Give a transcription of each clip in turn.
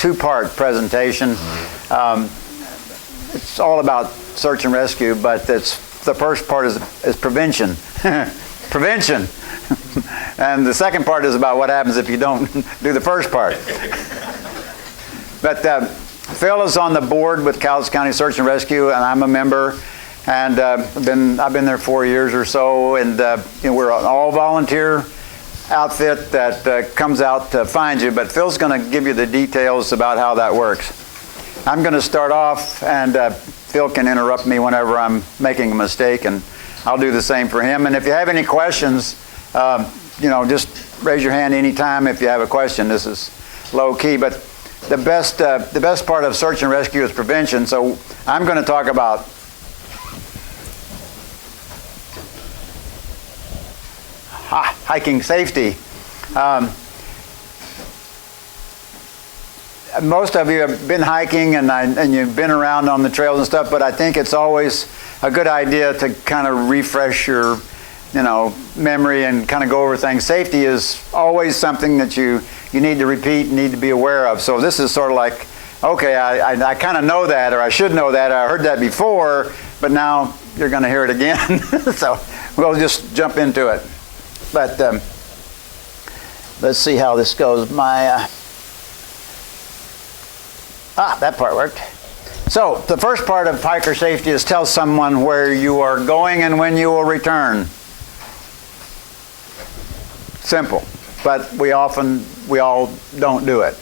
two-part presentation. It's all about search and rescue, but the first part is prevention. Prevention. And the second part is about what happens if you don't do the first part. But Phil is on the board with Cowlitz County Search and Rescue, and I'm a member. And I've been there 4 years or so, and we're an all-volunteer outfit that comes out to find you. But Phil's going to give you the details about how that works. I'm going to start off, and Phil can interrupt me whenever I'm making a mistake, and I'll do the same for him. And if you have any questions, just raise your hand anytime if you have a question. This is low key, but the best part of search and rescue is prevention. So I'm going to talk about hiking safety. Most of you have been hiking and you've been around on the trails and stuff, but I think it's always a good idea to kind of refresh your memory and kind of go over things. Safety is always something that you need to repeat and need to be aware of. So this is sort of like, okay, I kind of know that, or I should know that, or I heard that before, but now you're going to hear it again. So we'll just jump into it. But let's see how this goes. That part worked. So the first part of hiker safety is tell someone where you are going and when you will return. Simple, but we all don't do it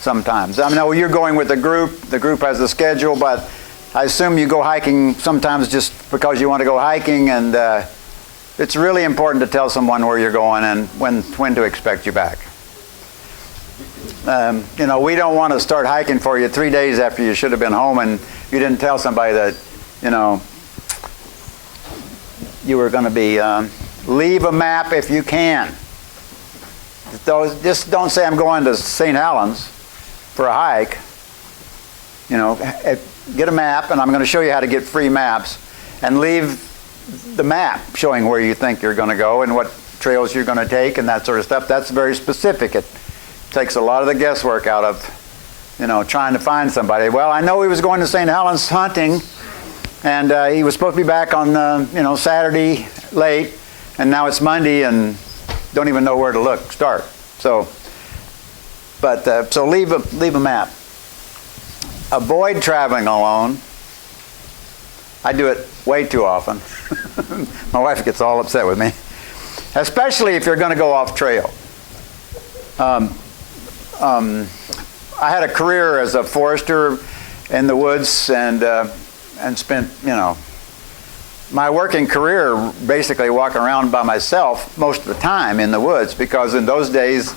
sometimes. I know you're going with a group. The group has a schedule, but I assume you go hiking sometimes just because you want to go hiking, and it's really important to tell someone where you're going and when to expect you back. We don't want to start hiking for you 3 days after you should have been home and you didn't tell somebody that, you were going to be, leave a map if you can. Just don't say I'm going to St. Helens for a hike. Get a map, and I'm going to show you how to get free maps, and leave the map showing where you think you're going to go and what trails you're going to take and that sort of stuff. That's very specific. It takes a lot of the guesswork out of, trying to find somebody. Well, I know he was going to St. Helens hunting, and he was supposed to be back on, Saturday late, and now it's Monday, and don't even know where to start. So leave a map. Avoid traveling alone. I do it way too often. My wife gets all upset with me, especially if you're going to go off trail. I had a career as a forester in the woods and spent, my working career basically walking around by myself most of the time in the woods, because in those days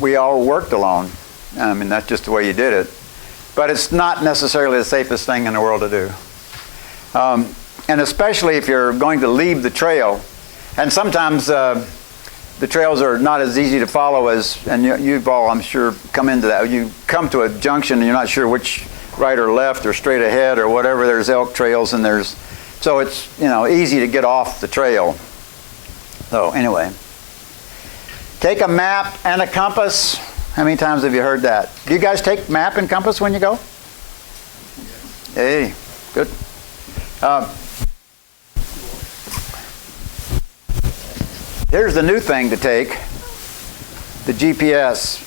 we all worked alone. That's just the way you did it. But it's not necessarily the safest thing in the world to do. And especially if you're going to leave the trail. And sometimes the trails are not as easy to follow and you've all, I'm sure, come into that. You come to a junction and you're not sure which right or left or straight ahead or whatever. There's elk trails and so it's, easy to get off the trail. So anyway, take a map and a compass. How many times have you heard that? Do you guys take map and compass when you go? Hey, good. Here's the new thing to take, the GPS.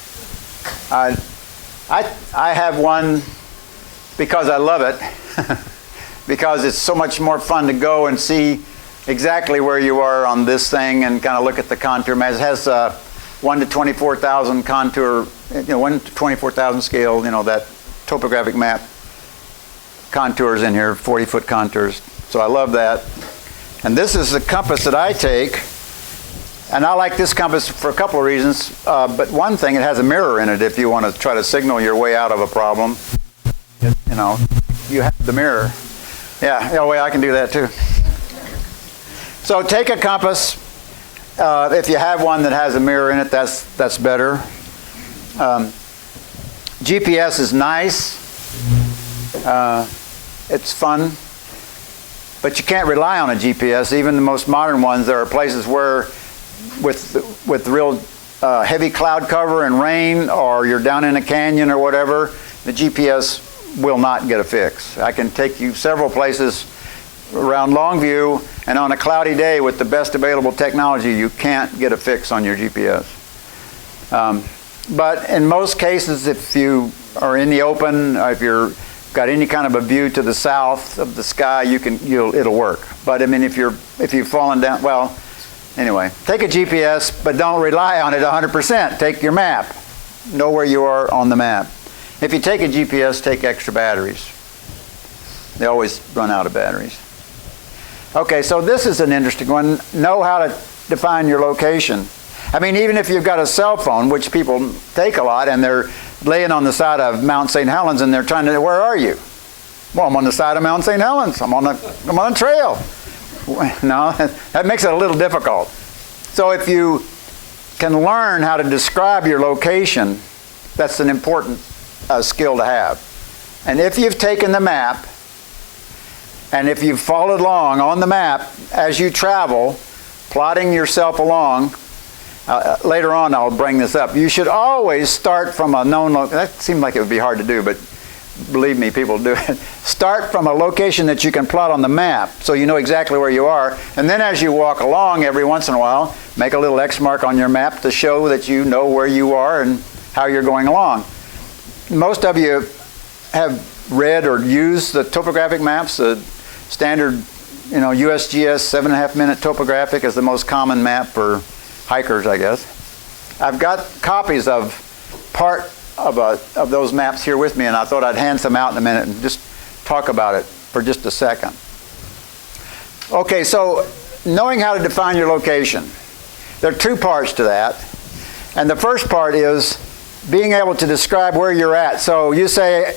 I have one because I love it, because it's so much more fun to go and see exactly where you are on this thing and kind of look at the contour map. It has 1 to 24,000 contour, 1 to 24,000 scale, that topographic map contours in here, 40-foot contours. So I love that. And this is the compass that I take. And I like this compass for a couple of reasons. But one thing, it has a mirror in it if you want to try to signal your way out of a problem. You have the mirror. Yeah, well, I can do that too. So take a compass. If you have one that has a mirror in it, that's better. GPS is nice. It's fun. But you can't rely on a GPS. Even the most modern ones, there are places where with real heavy cloud cover and rain, or you're down in a canyon or whatever, the GPS will not get a fix. I can take you several places around Longview, and on a cloudy day with the best available technology, you can't get a fix on your GPS. But in most cases, if you are in the open, if you've got any kind of a view to the south of the sky, it'll work. But I mean, if you've fallen down, well, anyway, take a GPS, but don't rely on it 100%. Take your map. Know where you are on the map. If you take a GPS, take extra batteries. They always run out of batteries. Okay, so this is an interesting one. Know how to define your location. I mean, even if you've got a cell phone, which people take a lot, and they're laying on the side of Mount St. Helens, and they're trying to, where are you? Well, I'm on the side of Mount St. Helens. I'm on a trail. No, that makes it a little difficult. So if you can learn how to describe your location, that's an important skill to have. And if you've taken the map, and if you've followed along on the map as you travel, plotting yourself along, later on I'll bring this up. You should always start from a known location. That seemed like it would be hard to do, but believe me, people do it. Start from a location that you can plot on the map so you know exactly where you are. And then as you walk along every once in a while, make a little X mark on your map to show that you know where you are and how you're going along. Most of you have read or used the topographic maps. The standard, USGS 7.5-minute topographic is the most common map for hikers, I guess. I've got copies of part of those maps here with me, and I thought I'd hand some out in a minute and just talk about it for just a second. Okay, so knowing how to define your location. There are two parts to that. And the first part is being able to describe where you're at. So you say,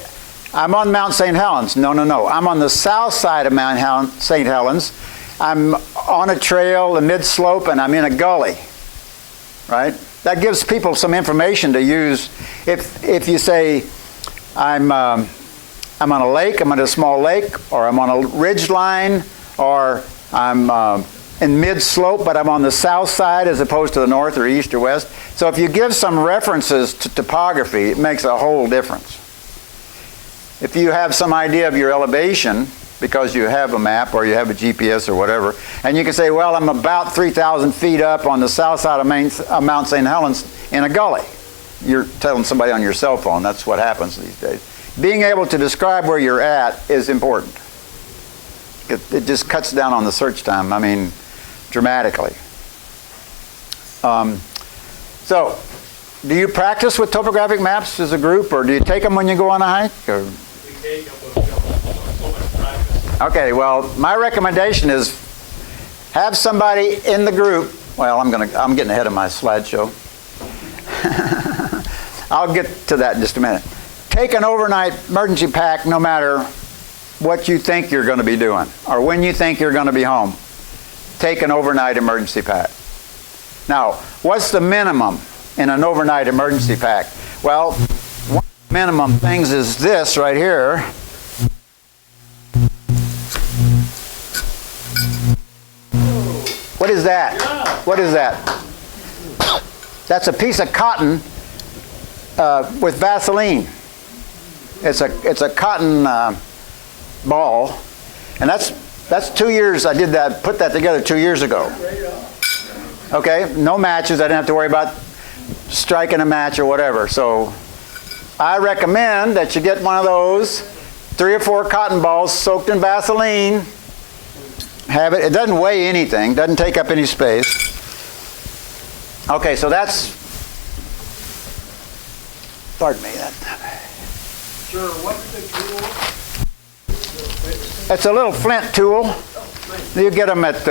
I'm on Mount St. Helens. No. I'm on the south side of Mount St. Helens. I'm on a trail, a mid-slope, and I'm in a gully. Right? That gives people some information to use. If you say, I'm on a lake, I'm on a small lake, or I'm on a ridge line, or I'm in mid-slope, but I'm on the south side as opposed to the north or east or west. So if you give some references to topography, it makes a whole difference. If you have some idea of your elevation, because you have a map or you have a GPS or whatever, and you can say, well, I'm about 3,000 feet up on the south side of Mount St. Helens in a gully. You're telling somebody on your cell phone. That's what happens these days. Being able to describe where you're at is important. It just cuts down on the search time, dramatically. So, do you practice with topographic maps as a group, or do you take them when you go on a hike? Or? We take them, but we don't have so much practice. Okay, well, my recommendation is have somebody in the group. Well, I'm getting ahead of my slideshow. I'll get to that in just a minute. Take an overnight emergency pack no matter what you think you're going to be doing or when you think you're going to be home. Take an overnight emergency pack. Now, what's the minimum in an overnight emergency pack? Well, one of the minimum things is this right here. What is that? What is that? That's a piece of cotton with Vaseline. It's a cotton ball, and that's 2 years. I put that together 2 years ago. Okay, no matches. I didn't have to worry about striking a match or whatever. So I recommend that you get one of those 3 or 4 cotton balls soaked in Vaseline. Have it. It doesn't weigh anything. Doesn't take up any space. Okay, so that's. Pardon me. Sure. What's the tool? It's a little flint tool. You get them at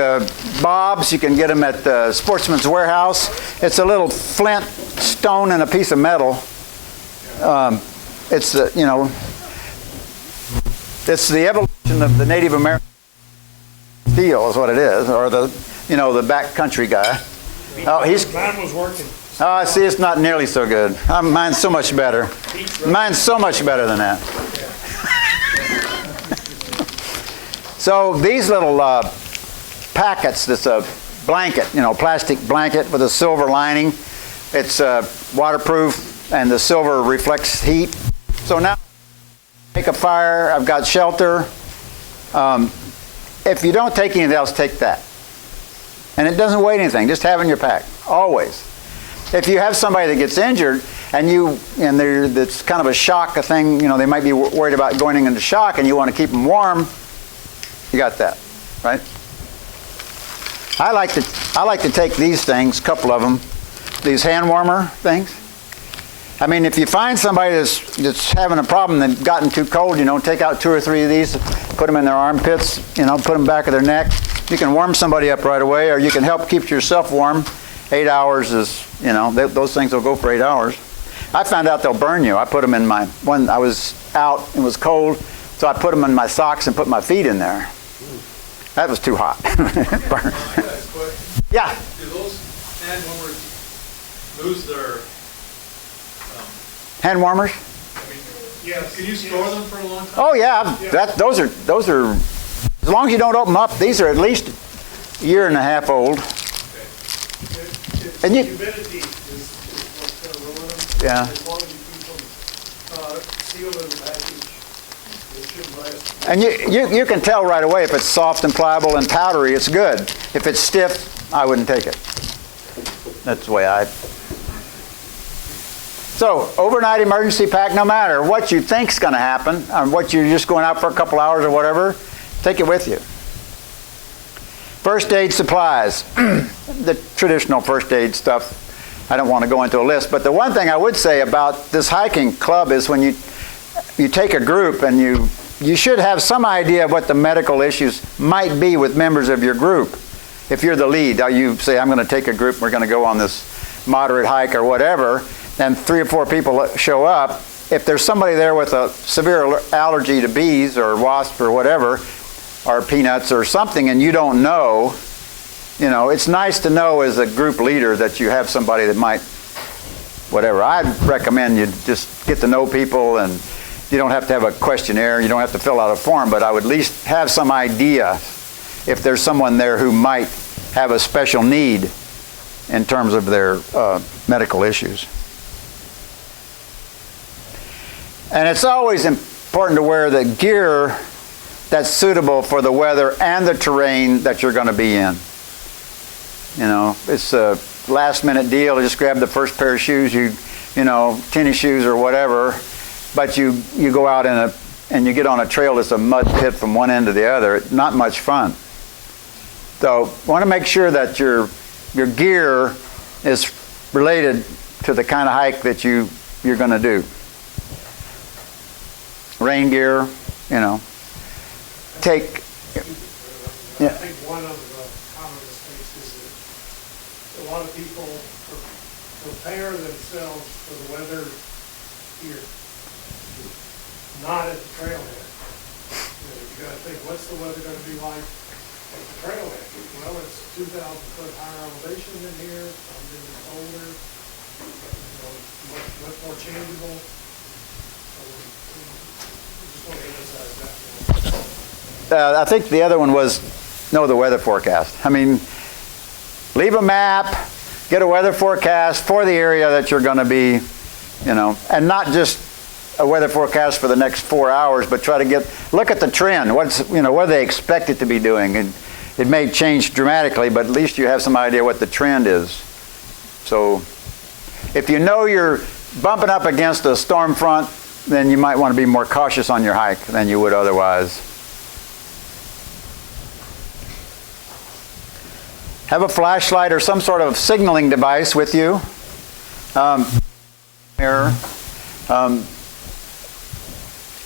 Bob's. You can get them at Sportsman's Warehouse. It's a little flint stone and a piece of metal. It's it's the evolution of the Native American steel is what it is, or the backcountry guy. Oh, Mine was working. Oh, see, it's not nearly so good. Mine's so much better. Mine's so much better than that. So these little packets, this blanket, plastic blanket with a silver lining, It's waterproof, and the silver reflects heat. So now, make a fire. I've got shelter. If you don't take anything else, take that. And it doesn't weigh anything. Just have it in your pack, always. If you have somebody that gets injured and that's kind of a shock, a thing, they might be worried about going into shock, and you want to keep them warm, you got that, right? I like to take these things, a couple of them, these hand warmer things. I mean, if you find somebody that's having a problem, they've gotten too cold, take out 2 or 3 of these, put them in their armpits, put them back of their neck. You can warm somebody up right away, or you can help keep yourself warm. 8 hours is, those things will go for 8 hours. I found out they'll burn you. I put them in when I was out, it was cold, so I put them in my socks and put my feet in there. That was too hot. Burn. Yeah. Do those hand warmers lose their... Hand warmers? Yes. Can you store them for a long time? Oh yeah. Those are. As long as you don't open them up, these are at least a year and a half old. Okay. And you. Humidity is what's going to ruin them. Yeah. As long as you keep them sealed in the package, they shouldn't last. And you can tell right away if it's soft and pliable and powdery, it's good. If it's stiff, I wouldn't take it. That's the way I. So, overnight emergency pack, no matter what you think's going to happen, or what you're just going out for a couple hours or whatever, take it with you. First aid supplies, the traditional first aid stuff. I don't want to go into a list, but the one thing I would say about this hiking club is when you take a group, and you should have some idea of what the medical issues might be with members of your group. If you're the lead, you say, I'm going to take a group, we're going to go on this moderate hike or whatever, and 3 or 4 people show up. If there's somebody there with a severe allergy to bees or wasps or whatever, or peanuts or something, and you don't know, it's nice to know as a group leader that you have somebody that might, whatever. I'd recommend you just get to know people, and you don't have to have a questionnaire, you don't have to fill out a form, but I would at least have some idea if there's someone there who might have a special need in terms of their medical issues. And it's always important to wear the gear that's suitable for the weather and the terrain that you're going to be in. It's a last-minute deal. Just grab the first pair of shoes, tennis shoes or whatever, but you go out and you get on a trail that's a mud pit from one end to the other. Not much fun. So, want to make sure that your gear is related to the kind of hike that you're going to do. Rain gear, take. I think one of the common mistakes is that a lot of people prepare themselves for the weather here, not at the trailhead. You got to think, what's the weather going to be like at the trailhead? Well, it's 2,000 foot higher elevation than here. Some days it's older. Much more changeable. I think the other one was know the weather forecast. I mean, leave a map, get a weather forecast for the area that you're going to be, and not just a weather forecast for the next 4 hours, but try to look at the trend. What do they expect it to be doing? And it may change dramatically, but at least you have some idea what the trend is. So if you know you're bumping up against a storm front, then you might want to be more cautious on your hike than you would otherwise. Have a flashlight or some sort of signaling device with you. Mirror.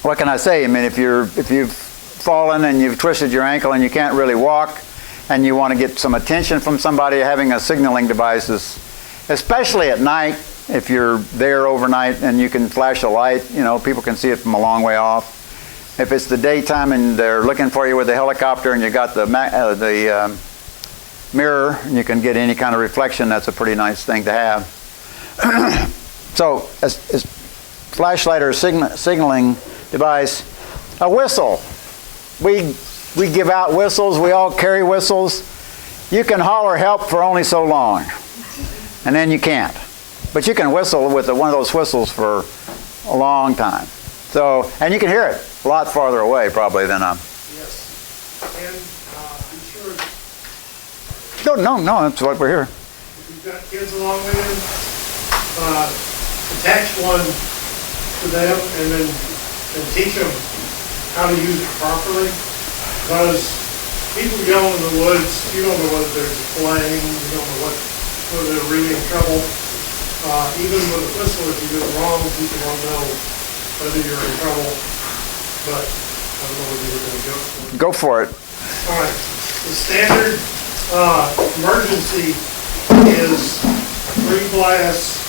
What can I say? I mean, if you've fallen and you've twisted your ankle and you can't really walk, and you want to get some attention from somebody, having a signaling device is, especially at night, if you're there overnight and you can flash a light, people can see it from a long way off. If it's the daytime and they're looking for you with a helicopter and you got the mirror and you can get any kind of reflection, that's a pretty nice thing to have. So, as flashlight or signaling device, a whistle. We give out whistles. We all carry whistles. You can holler help for only so long, and then you can't. But you can whistle with one of those whistles for a long time. So, and you can hear it a lot farther away probably than Yes. And be sure, No, that's what we're here. if you've got kids along with you, attach one to them and teach them how to use it properly. Because people yell in the woods, you don't know whether they're playing, you don't know whether they're really in trouble. Even with a whistle, if you do it wrong, people won't know whether you're in trouble. But I don't know whether you're going to go for it. Go for it. All right. The standard emergency is 3 blasts,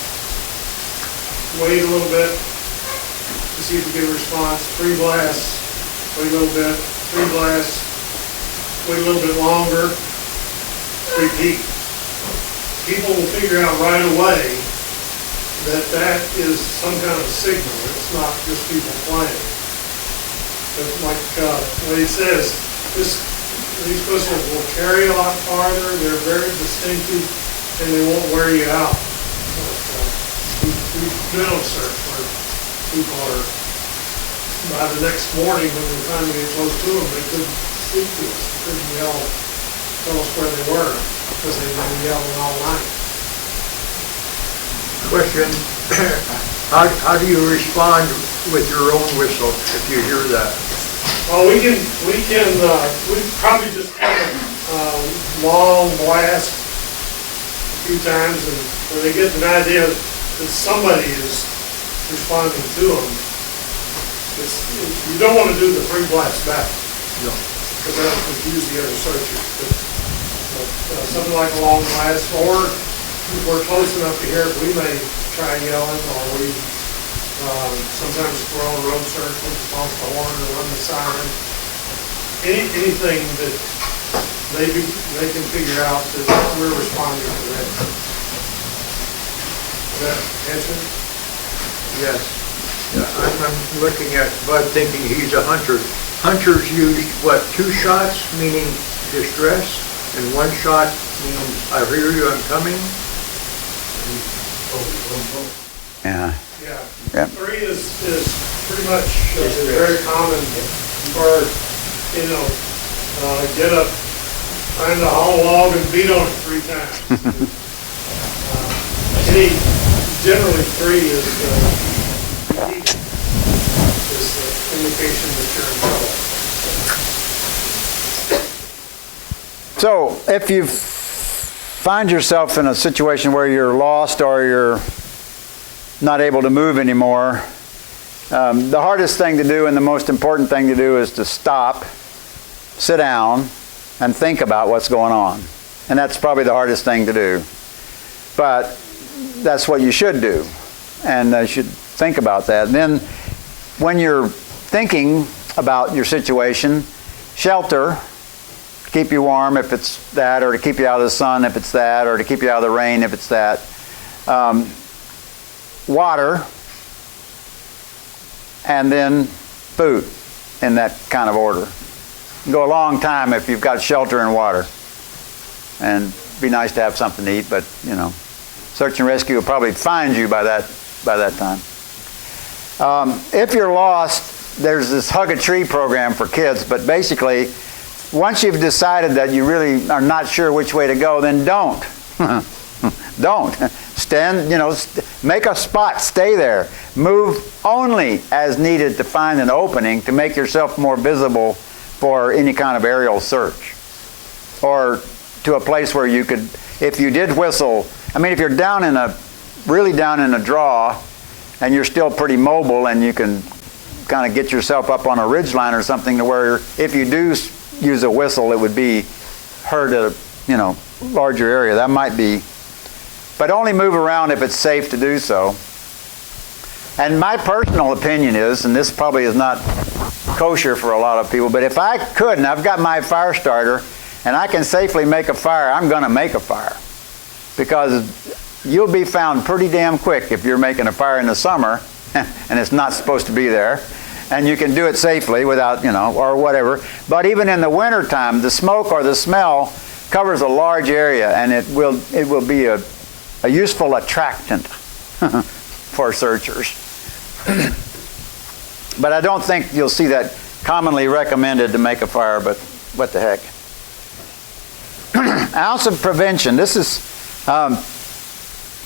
wait a little bit to see if you get a response. 3 blasts, wait a little bit. 3 blasts, wait a little bit longer. Repeat. People will figure out right away that is some kind of signal. It's not just people playing. But like what he says, these whistles will carry a lot farther. They're very distinctive, and they won't wear you out. We've been on search where people are, by the next morning when we finally get close to them, they couldn't speak to us. They couldn't tell us where they were because they've been yelling all night. Question, how do you respond with your own whistle if you hear that? Well, we probably just have a long blast a few times, and when they get an idea that somebody is responding to them, you don't want to do the 3 blasts back. No. Because that'll confuse the other searchers. But something like a long blast, or if we're close enough to hear it, we may try yelling, or we sometimes throw a road search, we honk the horn or run the siren. Anything that they can figure out that we're responding to them. Does that answer? Yes. I'm looking at Bud thinking he's a hunter. Hunters use, what, 2 shots, meaning distress, and 1 shot means I hear you, I'm coming? Yeah. Yeah. Yep. 3 is pretty much very common for, get up, find a hollow log and beat on it 3 times. Generally 3 is the indication that you're in trouble. So if you find yourself in a situation where you're lost or you're not able to move anymore, the hardest thing to do and the most important thing to do is to stop, sit down, and think about what's going on. And that's probably the hardest thing to do. But that's what you should do. And you should think about that. And then when you're thinking about your situation, shelter, to keep you warm if it's that, or to keep you out of the sun if it's that, or to keep you out of the rain if it's that. Water, and then food, in that kind of order. You can go a long time if you've got shelter and water. And it'd be nice to have something to eat, but, search and rescue will probably find you by that time. If you're lost, there's this Hug a Tree program for kids, but basically, once you've decided that you really are not sure which way to go, then don't. Don't. Stand, make a spot, stay there. Move only as needed to find an opening to make yourself more visible for any kind of aerial search. Or to a place where you could, if you did whistle, if you're really down in a draw and you're still pretty mobile and you can kind of get yourself up on a ridgeline or something to where if you do use a whistle, it would be heard at a, larger area. That might be. But only move around if it's safe to do so. And my personal opinion is, and this probably is not kosher for a lot of people, but if I could, and I've got my fire starter, and I can safely make a fire, I'm going to make a fire. Because you'll be found pretty damn quick if you're making a fire in the summer, and it's not supposed to be there. And you can do it safely without, or whatever. But even in the wintertime, the smoke or the smell covers a large area, and it will be a useful attractant for searchers. But I don't think you'll see that commonly recommended to make a fire, but what the heck. Ounce of prevention. This is,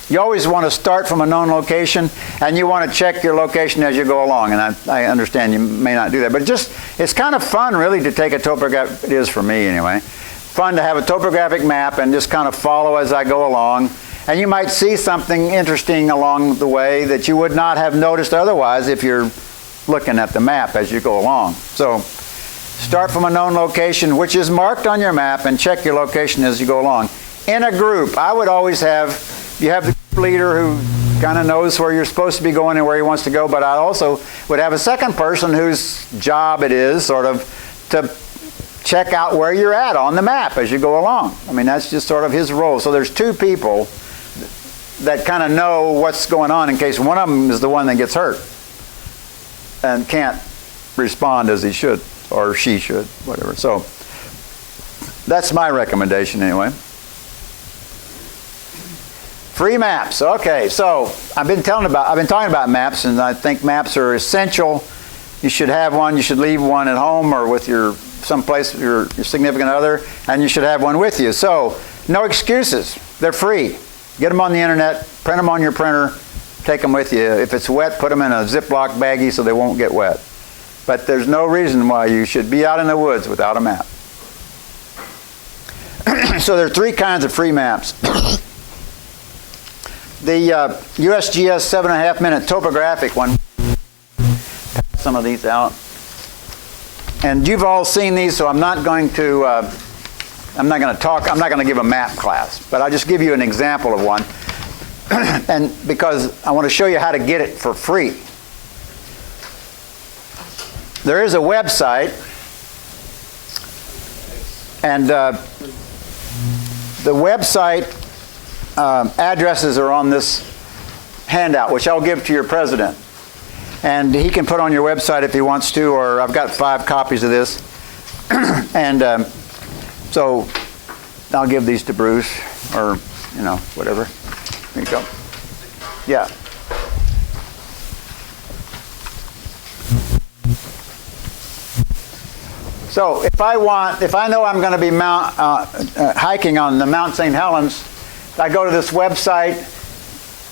you always want to start from a known location, and you want to check your location as you go along. And I understand you may not do that, but it's kind of fun, really, to take a topographic, it is for me anyway, fun to have a topographic map and just kind of follow as I go along. And you might see something interesting along the way that you would not have noticed otherwise if you're looking at the map as you go along. So start from a known location, which is marked on your map, and check your location as you go along. In a group, I would always you have the group leader who kind of knows where you're supposed to be going and where he wants to go, but I also would have a second person whose job it is sort of to check out where you're at on the map as you go along. I mean, that's just sort of his role. So there's two people that kind of know what's going on in case one of them is the one that gets hurt and can't respond as he should, or she should, whatever. So that's my recommendation anyway. Free maps. Okay, so I've been talking about maps, and I think maps are essential. You should have one. You should leave one at home or with someplace your significant other, and you should have one with you. So no excuses. They're free. Get them on the internet. Print them on your printer. Take them with you. If it's wet, put them in a Ziploc baggie so they won't get wet. But there's no reason why you should be out in the woods without a map. So there are three kinds of free maps. The USGS 7.5 minute topographic one. Pass some of these out. And you've all seen these, so I'm not going to give a map class, but I'll just give you an example of one. And because I want to show you how to get it for free. There is a website, and the website addresses are on this handout, which I'll give to your president. And he can put on your website if he wants to, or I've got 5 copies of this. And so I'll give these to Bruce, or, whatever. There you go. Yeah. So if I know I'm going to be hiking on the Mount St. Helens, I go to this website.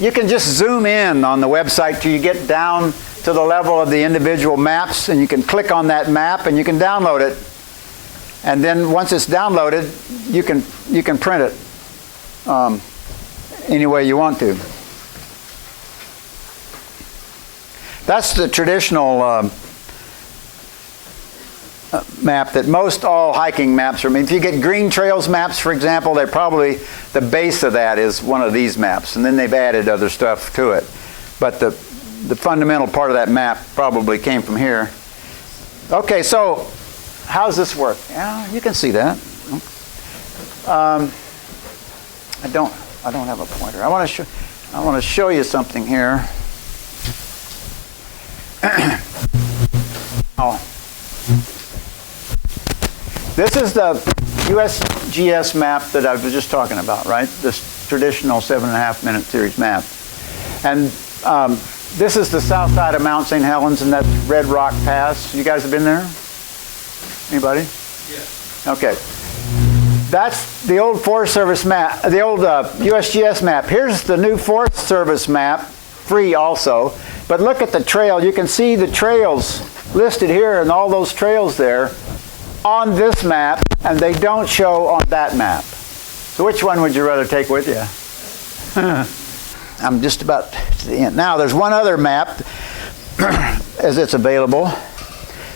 You can just zoom in on the website till you get down to the level of the individual maps, and you can click on that map and you can download it. And then once it's downloaded, you can print it any way you want to. That's the traditional map that most all hiking maps are. I mean, if you get Green Trails maps, for example, they're probably, the base of that is one of these maps, and then they've added other stuff to it. But the fundamental part of that map probably came from here. Okay, so how's this work? Yeah, you can see that. I don't have a pointer. I want to show you something here. This is the USGS map that I was just talking about, right? This traditional 7.5 minute series map. And this is the south side of Mount St. Helens, and that's Red Rock Pass. You guys have been there? Anybody? Yes. Okay. That's the old Forest Service map, the old USGS map. Here's the new Forest Service map, free also. But look at the trail. You can see the trails listed here and all those trails there on this map, and they don't show on that map. So which one would you rather take with you? I'm just about to the end. Now, there's one other map as it's available.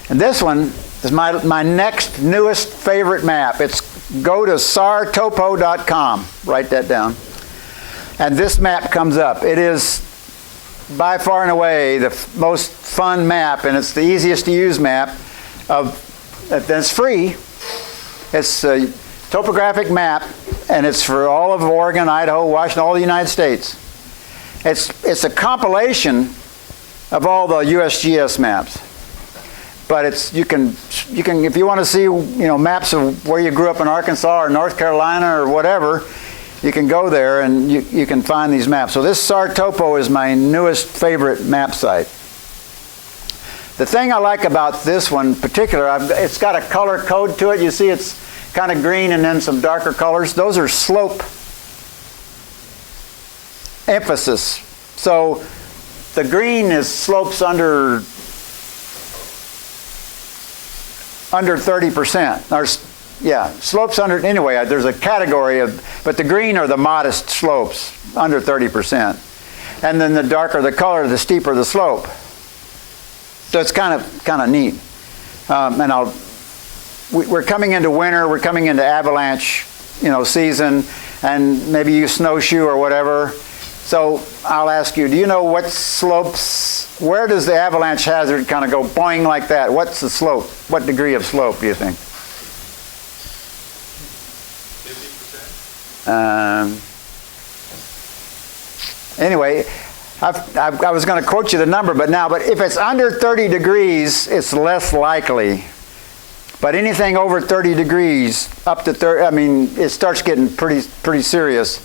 And this one is my next newest favorite map. Go to sartopo.com. Write that down. And this map comes up. It is by far and away the most fun map, and it's the easiest to use map that's free. It's a topographic map, and it's for all of Oregon, Idaho, Washington, all the United States. It's a compilation of all the USGS maps. But you can if you want to see maps of where you grew up in Arkansas or North Carolina or whatever, you can go there and you can find these maps. So this Sartopo is my newest favorite map site. The thing I like about this one in particular, it's got a color code to it. You see it's kind of green and then some darker colors. Those are slope emphasis. So the green is slopes under 30%. Or, slopes under, anyway, there's a category of, but the green are the modest slopes, under 30%. And then the darker the color, the steeper the slope. So it's kind of neat. And we're coming into winter, we're coming into avalanche, season, and maybe you snowshoe or whatever. So I'll ask you, do you know what slopes, where does the avalanche hazard kind of go boing like that? What's the slope? What degree of slope do you think? 50%? Anyway, I was going to quote you the number, but if it's under 30 degrees, it's less likely. But anything over 30 degrees, up to 30, it starts getting pretty serious.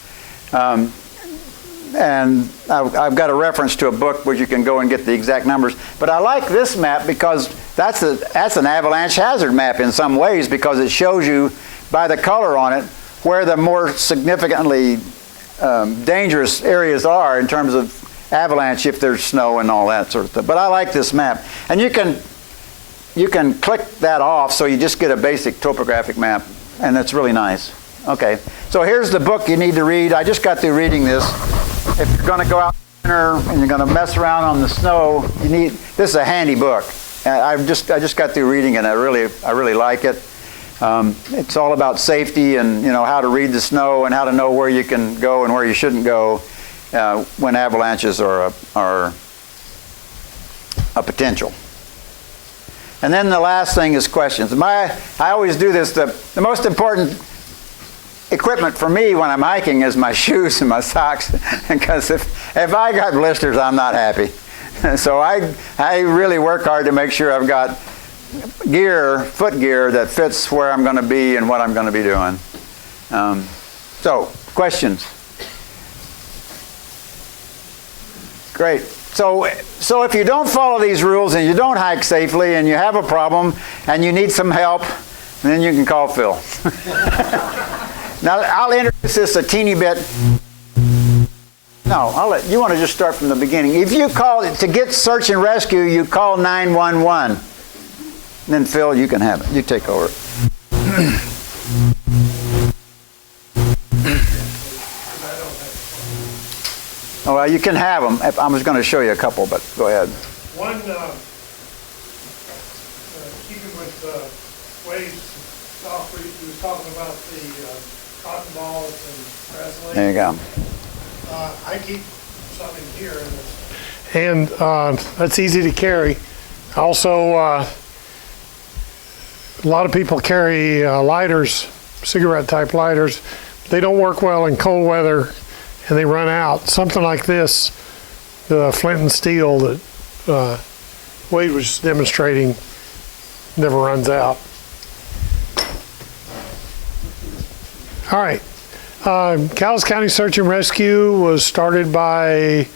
And I've got a reference to a book where you can go and get the exact numbers. But I like this map because that's an avalanche hazard map in some ways, because it shows you by the color on it where the more significantly dangerous areas are in terms of avalanche, if there's snow and all that sort of stuff. But I like this map. And you can click that off, so you just get a basic topographic map, and it's really nice. Okay, so here's the book you need to read. I just got through reading this. If you're going to go out in winter and you're going to mess around on the snow, this is a handy book. I just got through reading it, and I really like it. It's all about safety and how to read the snow and how to know where you can go and where you shouldn't go when avalanches are a potential. And then the last thing is questions. I always do this. The most important equipment for me when I'm hiking is my shoes and my socks, because if I got blisters, I'm not happy. So I really work hard to make sure I've got foot gear that fits where I'm going to be and what I'm going to be doing. So, questions? Great. So if you don't follow these rules and you don't hike safely and you have a problem and you need some help, then you can call Phil. Now, I'll introduce this a teeny bit. No, you want to just start from the beginning. If you call, to get search and rescue, you call 911. Then Phil, you can have it. You take over. Oh, well, you can have them. I was going to show you a couple, but go ahead. One, keeping with Wade's talk, he was talking about the cotton balls and wrestling. There you go. I keep something here. And that's easy to carry. Also, a lot of people carry lighters, cigarette-type lighters. They don't work well in cold weather, and they run out. Something like this, the flint and steel that Wade was demonstrating, never runs out. All right. Cowlitz County Search and Rescue was started by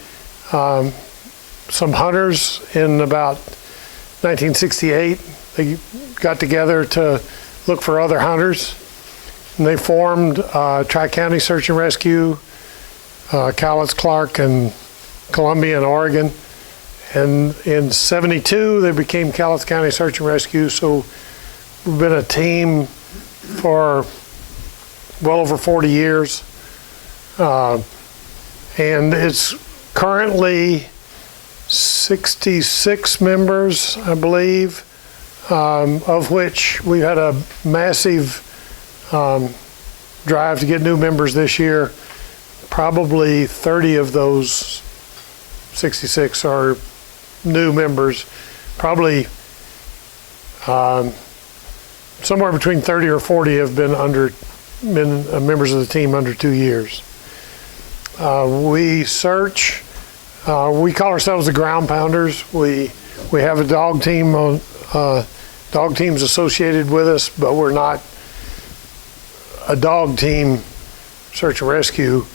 some hunters in about 1968. They got together to look for other hunters, and they formed Tri-County Search and Rescue, Cowlitz, Clark, and Columbia and Oregon. And in '72, they became Cowlitz County Search and Rescue. So we've been a team for well over 40 years. And it's currently 66 members, I believe, of which we had a massive drive to get new members this year. Probably 30 of those 66 are new members. Probably somewhere between 30 or 40 have been members of the team under 2 years. We search. We call ourselves the Ground Pounders. We have a dog team dog teams associated with us, but we're not a dog team search and rescue.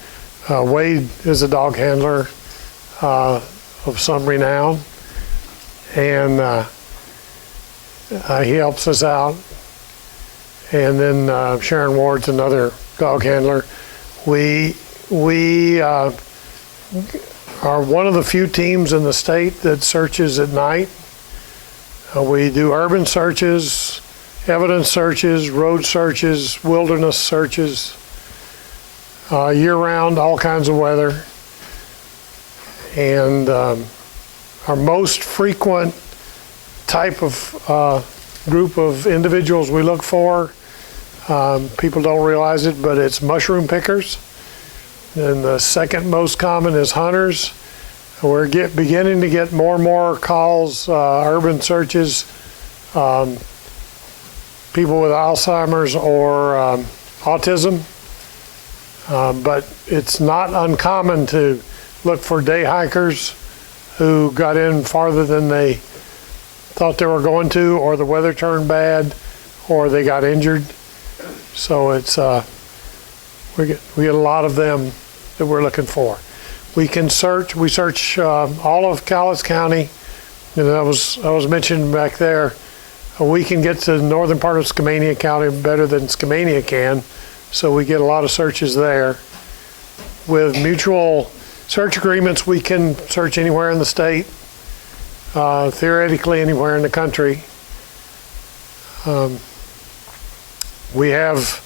Wade is a dog handler of some renown, and he helps us out. And then Sharon Ward's another dog handler. We are one of the few teams in the state that searches at night. We do urban searches, evidence searches, road searches, wilderness searches, year-round, all kinds of weather. And our most frequent type of group of individuals we look for, people don't realize it, but it's mushroom pickers. And the second most common is hunters. We're beginning to get more and more calls, urban searches, people with Alzheimer's or autism. But it's not uncommon to look for day hikers who got in farther than they thought they were going to, or the weather turned bad, or they got injured. So it's we get a lot of them that we're looking for. We search all of Cowlitz County, and I was mentioning back there, we can get to the northern part of Skamania County better than Skamania can, so we get a lot of searches there. With mutual search agreements, we can search anywhere in the state, theoretically anywhere in the country. We have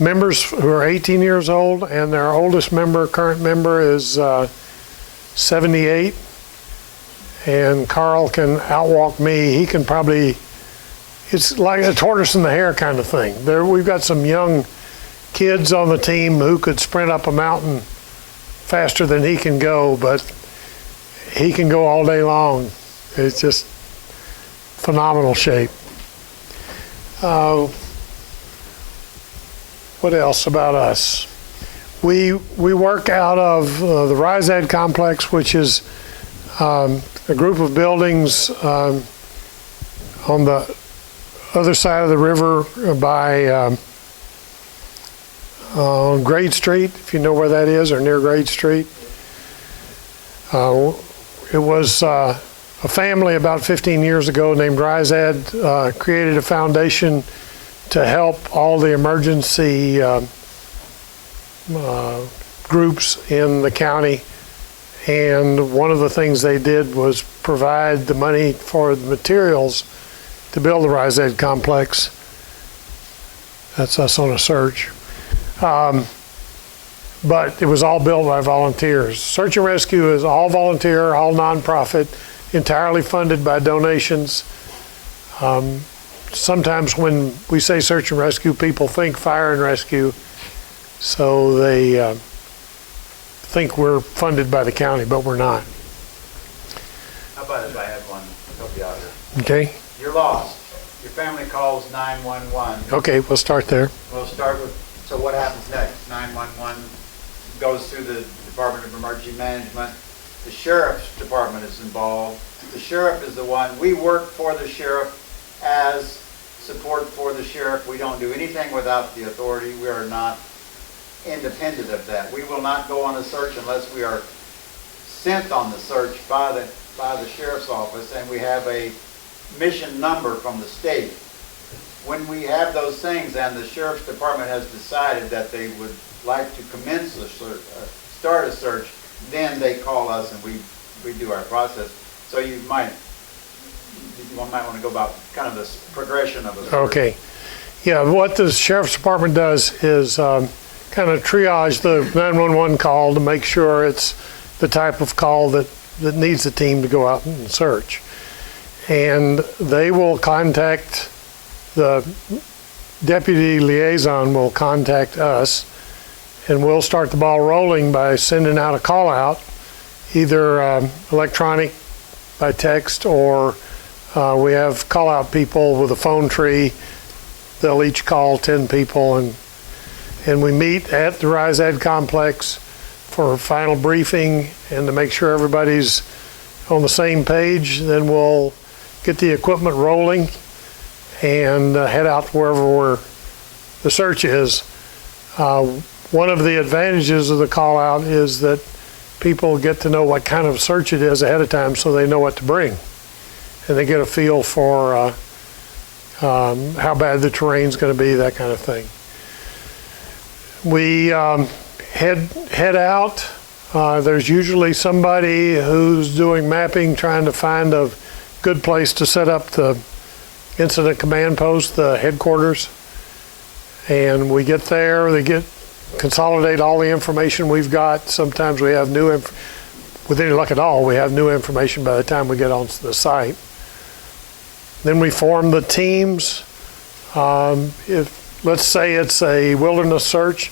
members who are 18 years old, and their oldest current member is 78. And Carl can outwalk me. He can probably, it's like a tortoise in the hare kind of thing. We've got some young kids on the team who could sprint up a mountain faster than he can go, but he can go all day long. It's just phenomenal shape. What else about us? We work out of the Rysad complex, which is a group of buildings on the other side of the river by on Grade Street, if you know where that is, or near Grade Street. It was a family about 15 years ago named Rysad created a foundation to help all the emergency groups in the county. And one of the things they did was provide the money for the materials to build the Rysad complex. That's us on a search. But it was all built by volunteers. Search and rescue is all volunteer, all nonprofit, entirely funded by donations. Sometimes when we say search and rescue, people think fire and rescue, so they think we're funded by the county, but we're not. How about if I have one to help you out here? Okay. You're lost. Your family calls 911. Okay, we'll start there. We'll start with, so what happens next? 911 goes through the Department of Emergency Management. The Sheriff's Department is involved. The Sheriff is the one, we work for the Sheriff as support for the Sheriff. We don't do anything without the authority. We are not independent of that. We will not go on a search unless we are sent on the search by the Sheriff's Office, and we have a mission number from the state. When we have those things and the Sheriff's Department has decided that they would like to commence the search, start a search, then they call us and we do our process. So you might want to go about kind of this progression of a search. Okay. Yeah, what the Sheriff's Department does is kind of triage the 911 call to make sure it's the type of call that needs the team to go out and search. And they will contact, the deputy liaison will contact us, and we'll start the ball rolling by sending out a call out, either electronic by text, or we have call out people with a phone tree. They'll each call 10 people, and we meet at the Rysad complex for a final briefing and to make sure everybody's on the same page. Then we'll get the equipment rolling and head out wherever the search is. one of the advantages of the call out is that people get to know what kind of search it is ahead of time so they know what to bring. And they get a feel for how bad the terrain's going to be, that kind of thing. We head out. There's usually somebody who's doing mapping, trying to find a good place to set up the incident command post, the headquarters. And we get there, consolidate all the information we've got. Sometimes we have with any luck at all, we have new information by the time we get onto the site. Then we form the teams. If, let's say it's a wilderness search,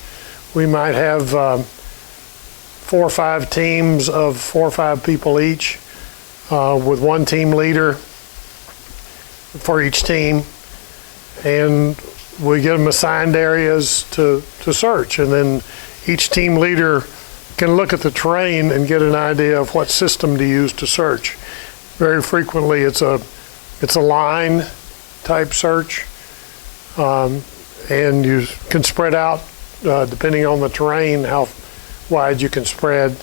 we might have 4 or 5 teams of 4 or 5 people each, with one team leader for each team. And we get them assigned areas to search. And then each team leader can look at the terrain and get an idea of what system to use to search. Very frequently, it's a line type search, and you can spread out depending on the terrain, how wide you can spread,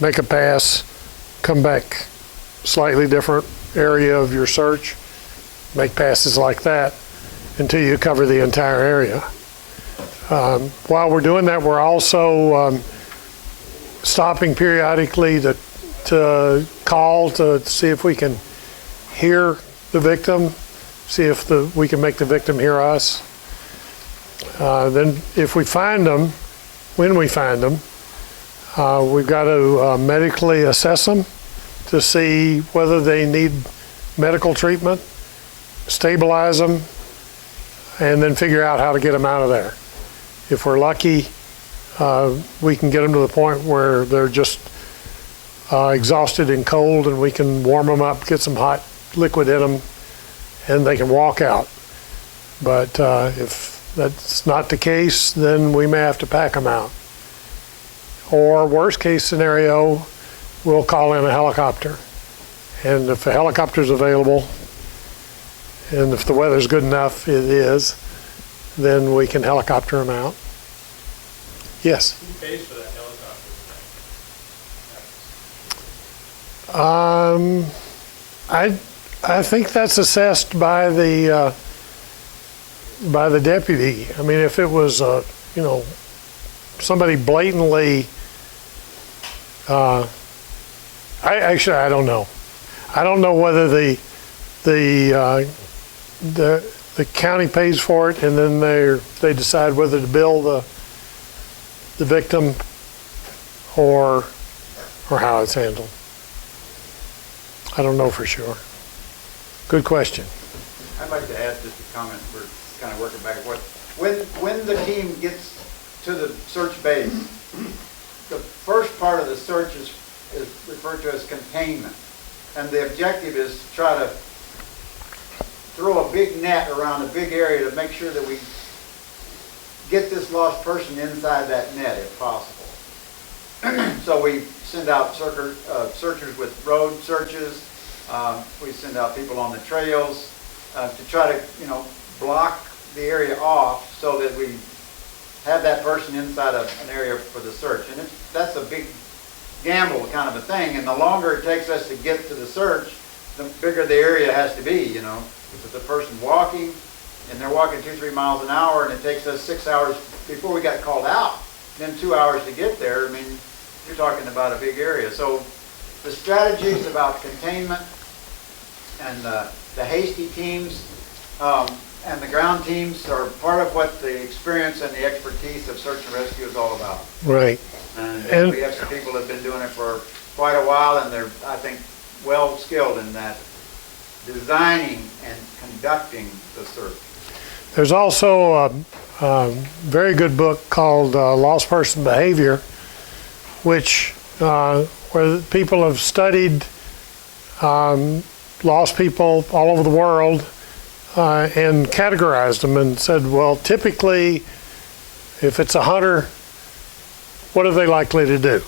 make a pass, come back slightly different area of your search, make passes like that until you cover the entire area. While we're doing that, we're also stopping periodically to call to see if we can hear the victim, see if we can make the victim hear us. Then if we find them, when we find them, we've got to medically assess them to see whether they need medical treatment, stabilize them, and then figure out how to get them out of there. If we're lucky, we can get them to the point where they're just exhausted and cold, and we can warm them up, get some hot liquid in them, and they can walk out. But if that's not the case, then we may have to pack them out. Or worst case scenario, we'll call in a helicopter. And if a helicopter's available, and if the weather's good enough, it is, then we can helicopter them out. Yes? Who pays for that helicopter? I think that's assessed by the deputy. I mean, if it was somebody blatantly, I don't know. I don't know whether the county pays for it, and then they decide whether to bill the victim or how it's handled. I don't know for sure. Good question. I'd like to add just a comment. We're kind of working backward. When the team gets to the search base, the first part of the search is referred to as containment. And the objective is to try to throw a big net around a big area to make sure that we get this lost person inside that net if possible. So we send out searchers with road searches. We send out people on the trails to try to, block the area off so that we have that person inside of an area for the search. And that's a big gamble kind of a thing. And the longer it takes us to get to the search, the bigger the area has to be, If it's a person walking and they're walking 2-3 miles an hour and it takes us 6 hours before we got called out, then 2 hours to get there, you're talking about a big area. So the strategies about containment and the hasty teams and the ground teams are part of what the experience and the expertise of search and rescue is all about. Right. And we have some people that have been doing it for quite a while, and they're, I think, well skilled in that, designing and conducting the search. There's also a very good book called Lost Person Behavior, which where people have studied lost people all over the world and categorized them and said, well, typically, if it's a hunter, what are they likely to do?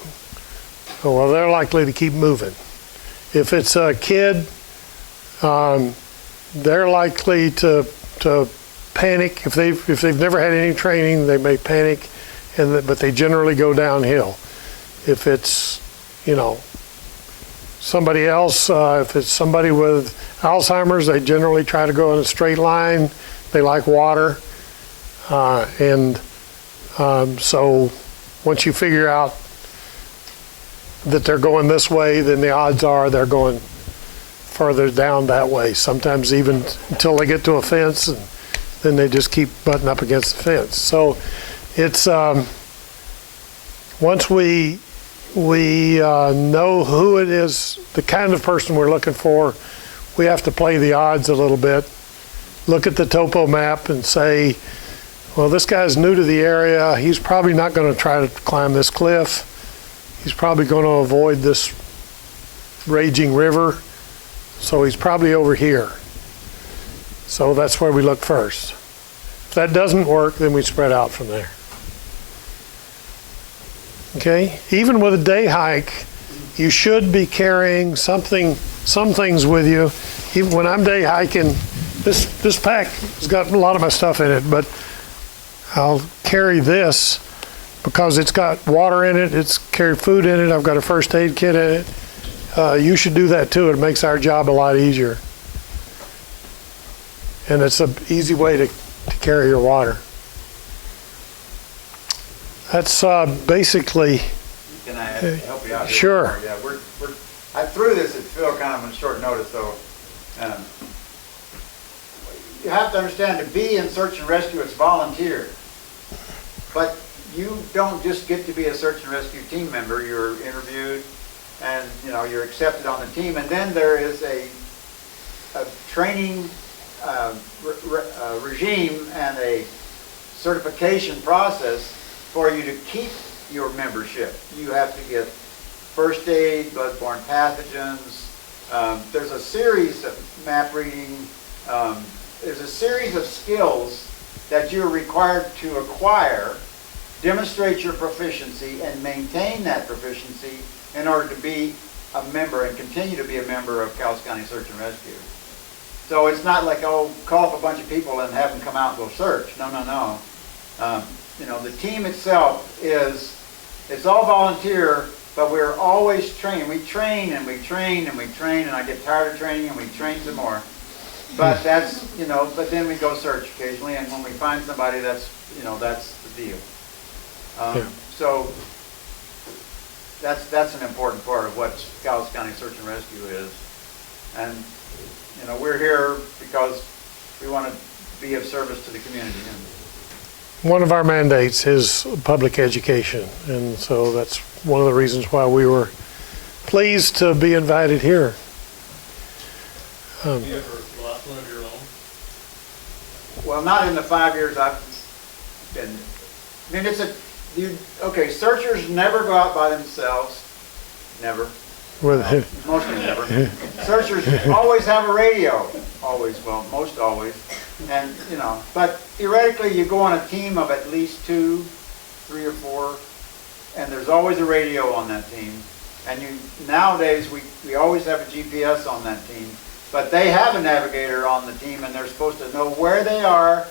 Well, they're likely to keep moving. If it's a kid, they're likely to panic. If they've never had any training, they may panic but they generally go downhill. If it's, somebody else, if it's somebody with Alzheimer's, they generally try to go in a straight line. They like water. So once you figure out that they're going this way, then the odds are they're going further down that way. Sometimes even until they get to a fence, and then they just keep butting up against the fence. So it's, once we know who it is, the kind of person we're looking for, we have to play the odds a little bit. Look at the topo map and say, well, this guy's new to the area. He's probably not going to try to climb this cliff. He's probably going to avoid this raging river. So he's probably over here. So that's where we look first. If that doesn't work, then we spread out from there. Okay? Even with a day hike, you should be carrying some things with you. Even when I'm day hiking, this pack has got a lot of my stuff in it, but I'll carry this because it's got water in it, it's carried food in it, I've got a first aid kit in it. You should do that too. It makes our job a lot easier. And it's an easy way to carry your water. That's basically. Can I help you out here? Sure. Yeah, I threw this at Phil kind of on short notice, so you have to understand, to be in search and rescue, it's volunteer. But you don't just get to be a search and rescue team member. You're interviewed, and you're accepted on the team, and then there is a training regime and a certification process for you to keep your membership. You have to get first aid, bloodborne pathogens. There's a series of map reading. There's a series of skills that you're required to acquire, demonstrate your proficiency, and maintain that proficiency in order to be a member and continue to be a member of Cowlitz County Search and Rescue. So it's not like, call up a bunch of people and have them come out and go search. No. The team itself it's all volunteer, but we're always training. We train and we train and we train, and I get tired of training and we train some more. But that's, but then we go search occasionally, and when we find somebody, that's the deal. So that's an important part of what Cowlitz County Search and Rescue is. And, we're here because we want to be of service to the community. One of our mandates is public education, and so that's one of the reasons why we were pleased to be invited here. You ever lost one of your own? Well, not in the 5 years I've been. I mean, searchers never go out by themselves. Never. Mostly never. Searchers always have a radio. Always, well, most always. And, but theoretically you go on a team of at least 2, 3 or 4, and there's always a radio on that team. And nowadays we always have a GPS on that team. But they have a navigator on the team, and they're supposed to know where they are,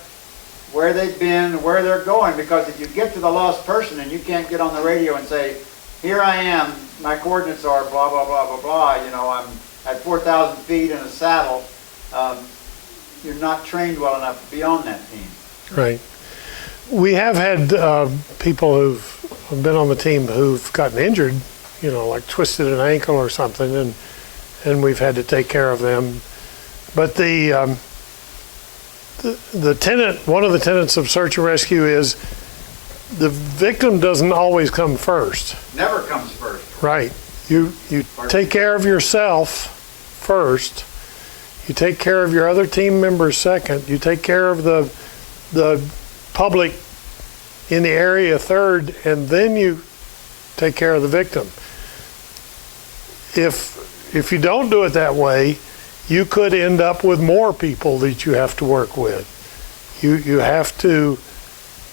where they've been, where they're going, because if you get to the lost person and you can't get on the radio and say, here I am, my coordinates are blah, blah, blah, blah, blah, I'm at 4,000 feet in a saddle, you're not trained well enough to be on that team. Right. We have had people who've been on the team who've gotten injured, like twisted an ankle or something, and we've had to take care of them. But the tenet, one of the tenets of search and rescue is the victim doesn't always come first. Never comes first. Right. You take care of yourself first. You take care of your other team members second. You take care of the public in the area third, and then you take care of the victim. If you don't do it that way, you could end up with more people that you have to work with. You have to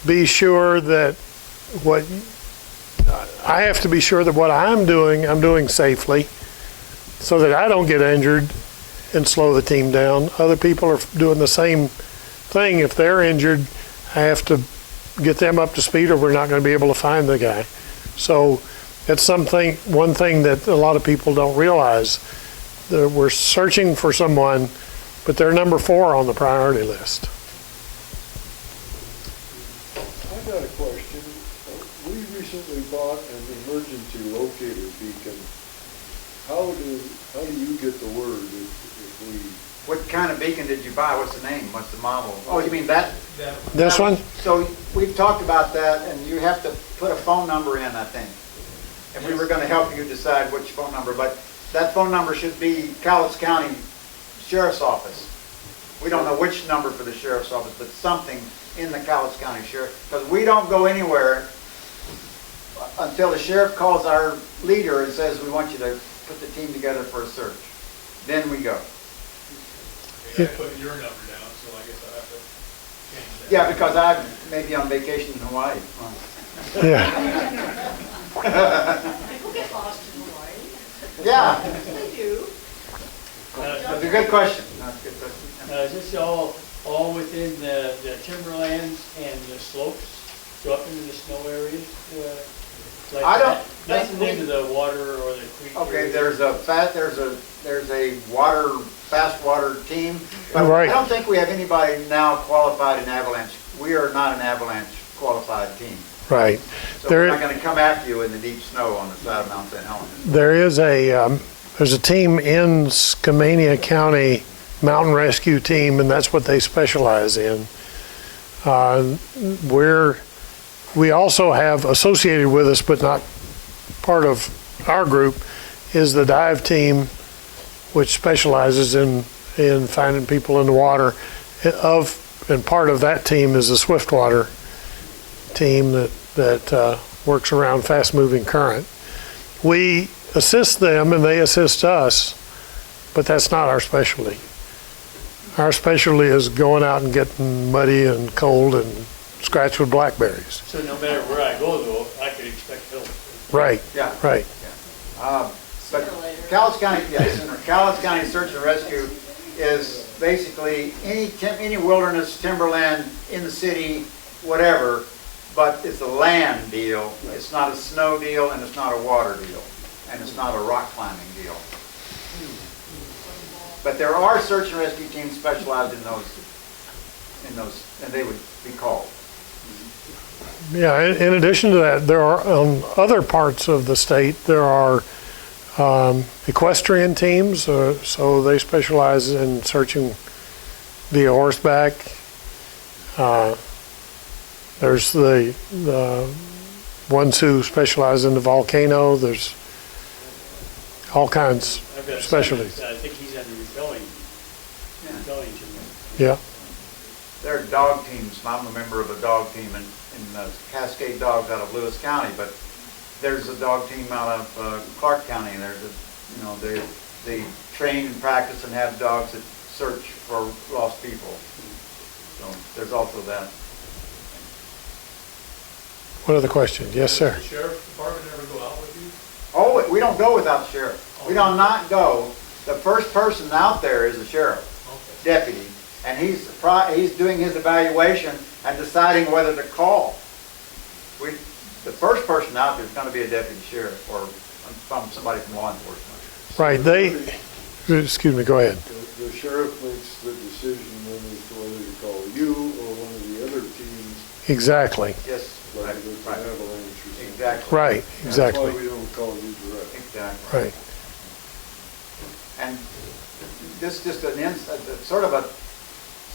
be sure that I have to be sure that what I'm doing safely, so that I don't get injured and slow the team down. Other people are doing the same thing. If they're injured, I have to get them up to speed or we're not going to be able to find the guy. So it's one thing that a lot of people don't realize, that we're searching for someone, but they're number 4 on the priority list. I got a question. We recently bought an emergency locator beacon. How do you get the word if we? What kind of beacon did you buy? What's the name? What's the model? Oh, you mean that? This one? So we've talked about that, and you have to put a phone number in, I think. And we were going to help you decide which phone number, but that phone number should be Cowlitz County Sheriff's Office. We don't know which number for the Sheriff's Office, but something in the Cowlitz County Sheriff, because we don't go anywhere until the sheriff calls our leader and says, we want you to put the team together for a search. Then we go. I put your number down, so I guess I'll have to change that. Yeah, because I may be on vacation in Hawaii. Yeah. People get lost in Hawaii. Yeah, They do. that's a good question. That's a good question. Is this all within the timberlands and the slopes, go up into the snow areas? Like I don't that? think Nothing into the water or the creek? Okay, area? there's a fast water team, but Right. I don't think we have anybody now qualified in avalanche. We are not an avalanche qualified team. Right. So There- we're not gonna come after you in the deep snow on the side of Mount St. Helens. There is there's a team in Skamania County, Mountain Rescue Team, and that's what they specialize in. We also have associated with us, but not part of our group, is the dive team, which specializes in finding people in the water. And part of that team is the Swiftwater team that works around fast-moving current. We assist them and they assist us, but that's not our specialty. Our specialty is going out and getting muddy and cold and scratched with blackberries. So no matter where I go though, I could expect help. Right, Yeah. right. But Sooner or later. Cowlitz County, Cowlitz County Search and Rescue is basically any wilderness, timberland in the city, whatever, but it's a land deal. It's not a snow deal, and it's not a water deal, and it's not a rock climbing deal. But there are search and rescue teams specialized in those, and they would be called. Yeah, in addition to that, there are, on other parts of the state, there are equestrian teams, so they specialize in searching via horseback. There's the ones who specialize in the volcano. There's all kinds I've got of a specialties. son, I think he's under repelling timber. Yeah, There are dog teams. I'm a member of a dog team in Cascade Dogs out of Lewis County, but there's a dog team out of Clark County, and they train and practice and have dogs that search for lost people. So there's also that. what other questions? Yes, sir. Does the sheriff's department ever go out with you? Oh, we don't go without the sheriff. We do not go. The first person out there is the sheriff, Okay. deputy, and he's doing his evaluation and deciding whether to call. The first person out there is going to be a deputy sheriff or somebody from law enforcement. Right, excuse me, go ahead. The sheriff makes the decision then as to whether to call you or one of the other teams, Exactly, Yes, like right, if it's an right, avalanche or something. exactly. right, That's exactly, why we don't call you direct. Exactly. right. And this just sort of a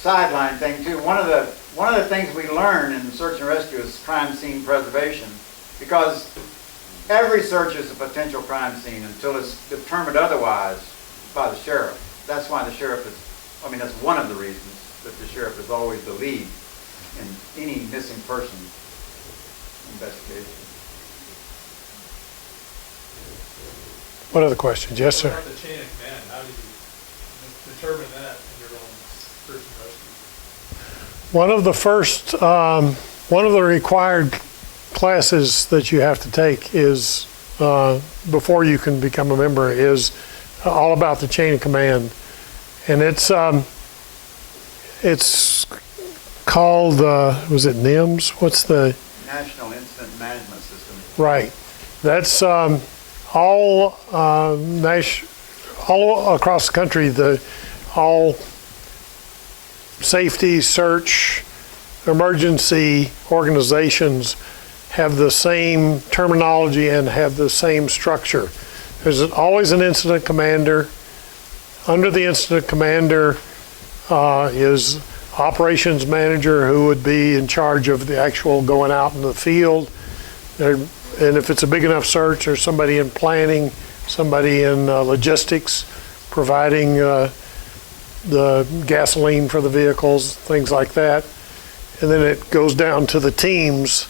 sideline thing too. One of the things we learn in search and rescue is crime scene preservation, because every search is a potential crime scene until it's determined otherwise by the sheriff. That's why the sheriff that's one of the reasons that the sheriff is always the lead in any missing person investigation. What other questions? Yes, What sir. about the chain of command? How do you determine that in your own search and rescue? One of the required classes that you have to take is, before you can become a member, is all about the chain of command. And it's called, was it NIMS? What's the, National Incident Management System. right. That's all all across the country, all safety, search, emergency organizations have the same terminology and have the same structure. There's always an incident commander. Under the incident commander is operations manager, who would be in charge of the actual going out in the field. And if it's a big enough search, there's somebody in planning, somebody in logistics, providing the gasoline for the vehicles, things like that. And then it goes down to the teams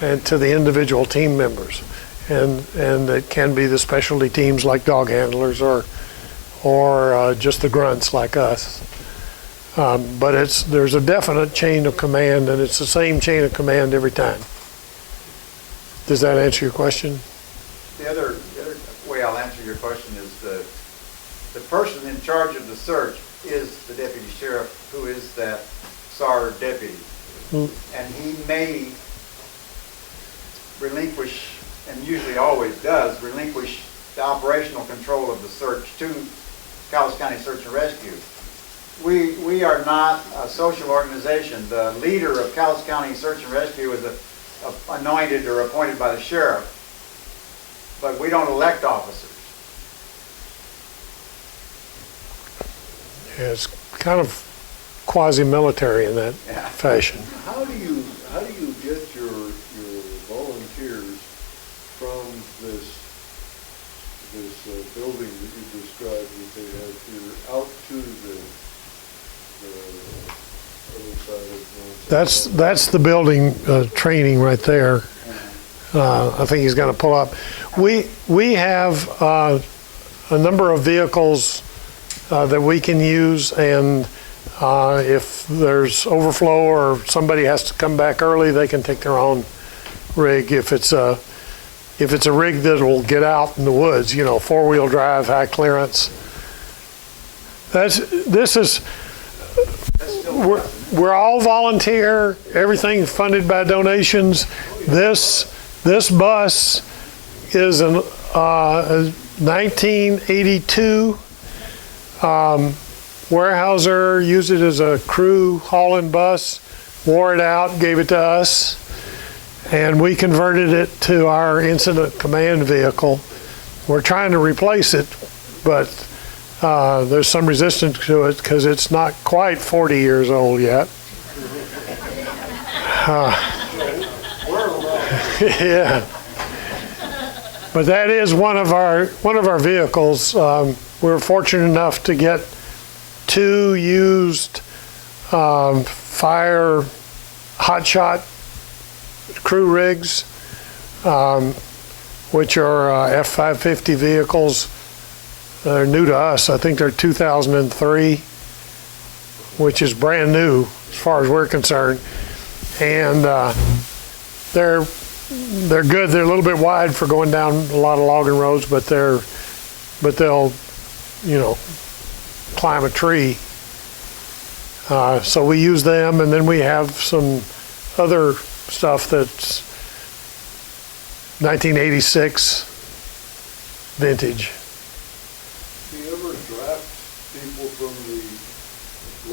and to the individual team members. And it can be the specialty teams like dog handlers or just the grunts like us. But there's a definite chain of command, and it's the same chain of command every time. Does that answer your question? The other way I'll answer your question is the person in charge of the search is the deputy sheriff, who is that SAR deputy. And he may relinquish, and usually always does, relinquish the operational control of the search to Cowlitz County Search and Rescue. We are not a social organization. The leader of Cowlitz County Search and Rescue is anointed or appointed by the sheriff, but we don't elect officers. Yeah, it's kind of quasi-military in that fashion. How do you get your volunteers from this building that you described that they have here out to the other side of the That's the building training right there. I think he's going to pull up. We have a number of vehicles that we can use, and if there's overflow or somebody has to come back early, they can take their own rig. If it's a rig that will get out in the woods, four-wheel drive, high clearance. We're all volunteer. Everything funded by donations. This bus is a 1982 Weyerhaeuser used it as a crew hauling bus, wore it out, gave it to us, and we converted it to our incident command vehicle. We're trying to replace it, but there's some resistance to it because it's not quite 40 years old yet. Yeah. But that is one of our vehicles. We're fortunate enough to get 2 used fire hotshot crew rigs, which are F-550 vehicles. They're new to us. I think they're 2003, which is brand new as far as we're concerned. And they're good. They're a little bit wide for going down a lot of logging roads, but they'll climb a tree. So we use them, and then we have some other stuff that's 1986 vintage. Do you ever draft people from the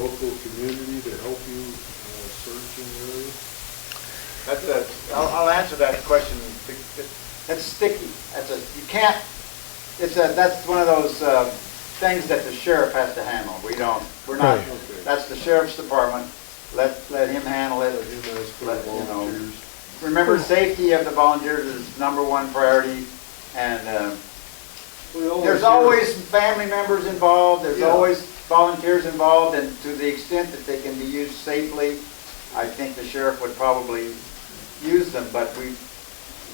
local community to help you search in the area? I'll answer that question. That's sticky. That's one of those things that the sheriff has to handle. We're not. Right. That's the sheriff's department. Let him handle it. Remember, safety of the volunteers is #1 priority, and there's always family members involved. There's always volunteers involved, and to the extent that they can be used safely, I think the sheriff would probably use them. But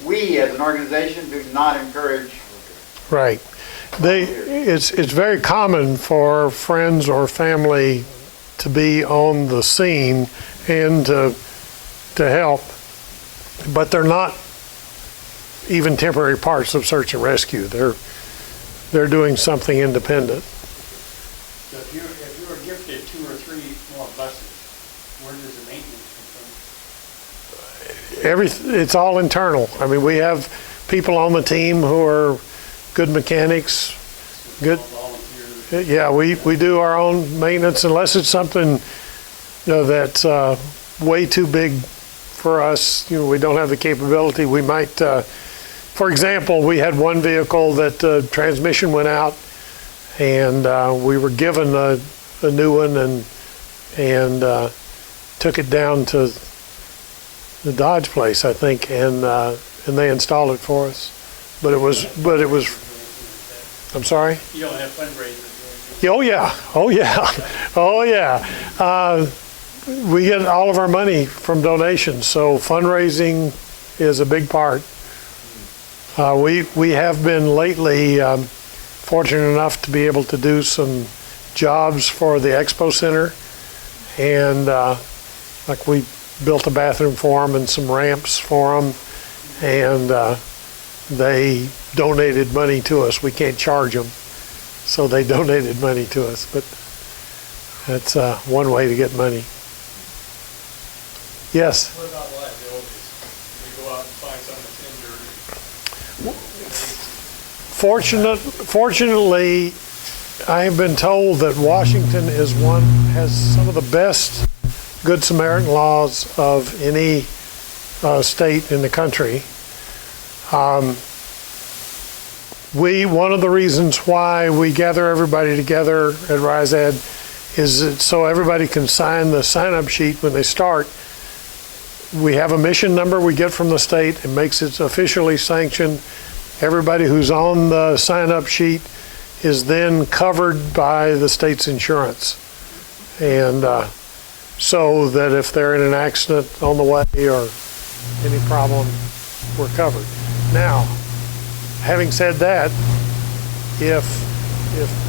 we as an organization do not encourage. Right. It's very common for friends or family to be on the scene and to help, but they're not even temporary parts of search and rescue. They're doing something independent. So if you were gifted 2 or 3 more buses, Where does the maintenance come from? It's all internal. I mean, we have people on the team who are good mechanics, good. Volunteers? Yeah, we do our own maintenance unless it's something, that's way too big for us. We don't have the capability. We might, for example, we had one vehicle that the transmission went out, and we were given a new one and took it down to the Dodge place, I think, and they installed it for us. But it was. I'm sorry? You don't have fundraisers. Oh, yeah. Oh, yeah. Oh, yeah. We get all of our money from donations, so fundraising is a big part. We have been lately fortunate enough to be able to do some jobs for the Expo Center, and like we built a bathroom for them and some ramps for them, and they donated money to us. We can't charge them, so they donated money to us, but that's one way to get money. Yes? What about liabilities? We go out and find someone that's injured. Fortunately, I have been told that Washington has some of the best Good Samaritan laws of any state in the country. One of the reasons why we gather everybody together at Rise Ed is so everybody can sign the sign-up sheet when they start. We have a mission number we get from the state. It makes it officially sanctioned. Everybody who's on the sign-up sheet is then covered by the state's insurance. And so that if they're in an accident on the way or any problem, we're covered. Now, having said that, if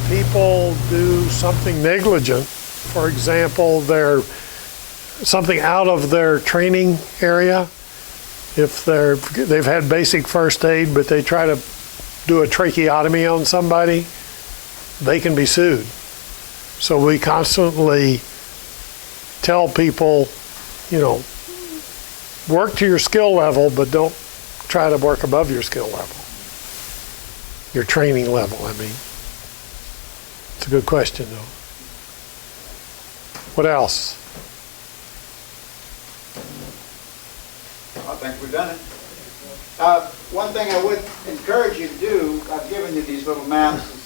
people do something negligent, for example, they're something out of their training area, if they've had basic first aid, but they try to do a tracheotomy on somebody, they can be sued. So we constantly tell people, work to your skill level, but don't try to work above your skill level. Your training level, I mean. It's a good question, though. What else? I think we've done it. One thing I would encourage you to do, I've given you these little maps, is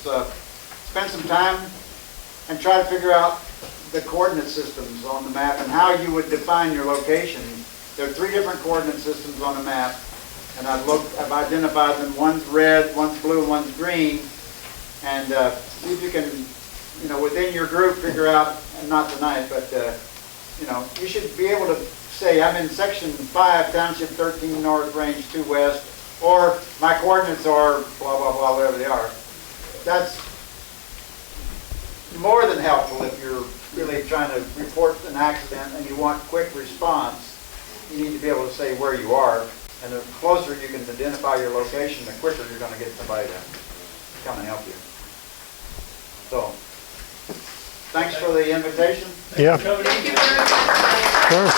spend some time and try to figure out the coordinate systems on the map and how you would define your location. There are 3 different coordinate systems on the map, and I've identified them. One's red, one's blue, and one's green. And see if you can, within your group, figure out, and not tonight, but you should be able to say, I'm in section 5, township 13 north, range 2 west, or my coordinates are blah, blah, blah, whatever they are. That's more than helpful if you're really trying to report an accident and you want quick response. You need to be able to say where you are, and the closer you can identify your location, the quicker you're going to get somebody to come and help you. So, thanks for the invitation. Yeah. Thank you very much. Sure.